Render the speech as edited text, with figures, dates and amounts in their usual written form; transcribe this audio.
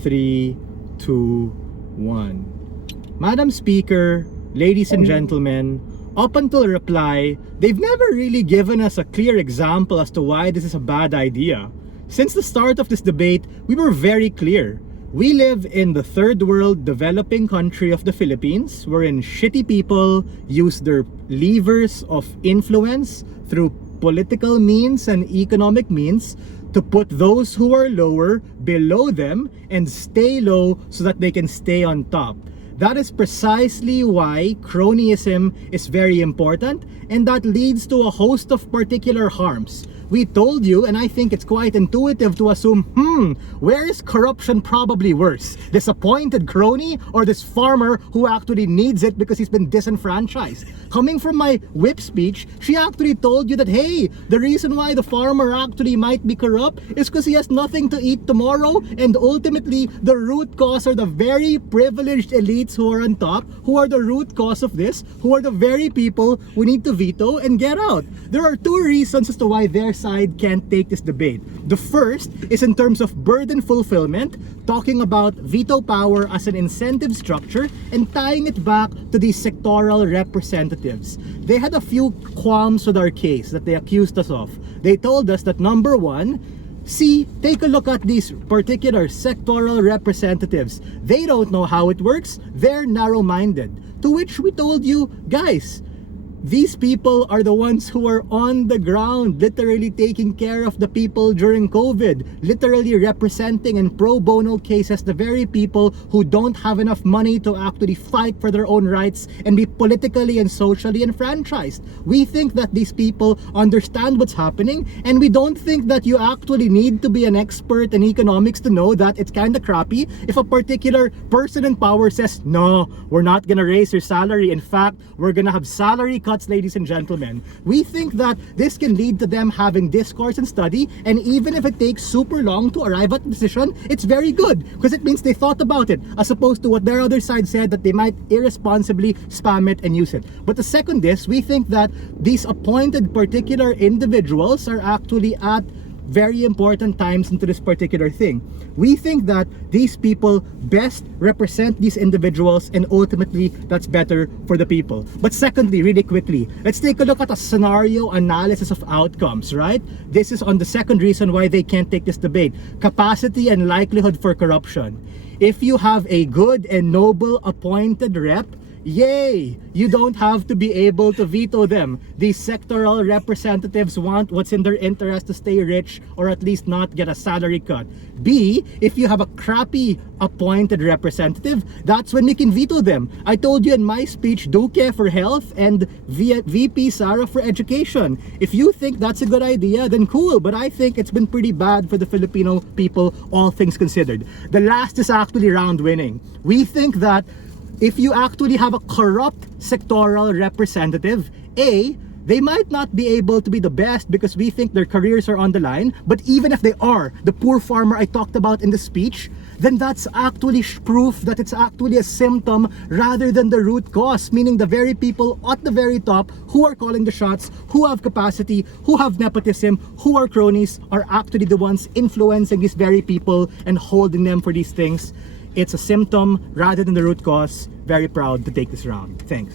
3, 2, 1. Madam Speaker, ladies and gentlemen, up until reply, they've never really given us a clear example as to why this is a bad idea. Since the start of this debate, we were very clear. We live in the third world developing country of the Philippines, wherein shitty people use their levers of influence through political means and economic means to put those who are lower below them and stay low so that they can stay on top. That is precisely why cronyism is very important, and that leads to a host of particular harms. We told you, and I think it's quite intuitive to assume, where is corruption probably worse? This appointed crony or this farmer who actually needs it because he's been disenfranchised? Coming from my whip speech, she actually told you that, hey, the reason why the farmer actually might be corrupt is because he has nothing to eat tomorrow, and ultimately the root cause are the very privileged elites who are on top, who are the root cause of this, who are the very people we need to veto and get out. There are two reasons as to why their side can't take this debate. The first is in terms of burden fulfillment, talking about veto power as an incentive structure and tying it back to these sectoral representatives. They had a few qualms with our case that they accused us of. They told us that number one, see, take a look at these particular sectoral representatives. They don't know how it works. They're narrow-minded. To which we told you, guys, these people are the ones who are on the ground, literally taking care of the people during COVID, literally representing in pro bono cases the very people who don't have enough money to actually fight for their own rights and be politically and socially enfranchised. We think that these people understand what's happening, and we don't think that you actually need to be an expert in economics to know that it's kind of crappy if a particular person in power says, no, we're not gonna raise your salary. In fact, we're gonna have salary cuts, ladies and gentlemen. We think that this can lead to them having discourse and study, and even if it takes super long to arrive at a decision, it's very good because it means they thought about it, as opposed to what their other side said that they might irresponsibly spam it and use it. But the second is, we think that these appointed particular individuals are actually at very important times into this particular thing. We think that these people best represent these individuals, and ultimately that's better for the people. But secondly, really quickly, let's take a look at a scenario analysis of outcomes, right? This is on the second reason why they can't take this debate: capacity and likelihood for corruption. If you have a good and noble appointed rep, yay! You don't have to be able to veto them. These sectoral representatives want what's in their interest to stay rich or at least not get a salary cut. B, if you have a crappy appointed representative, that's when we can veto them. I told you in my speech, Duque for health and VP Sara for education. If you think that's a good idea, then cool, but I think it's been pretty bad for the Filipino people, all things considered. The last is actually round winning. We think that if you actually have a corrupt sectoral representative, A, they might not be able to be the best because we think their careers are on the line, but even if they are, the poor farmer I talked about in the speech, then that's actually proof that it's actually a symptom rather than the root cause, meaning the very people at the very top who are calling the shots, who have capacity, who have nepotism, who are cronies, are actually the ones influencing these very people and holding them for these things. It's a symptom rather than the root cause. Very proud to take this round. Thanks.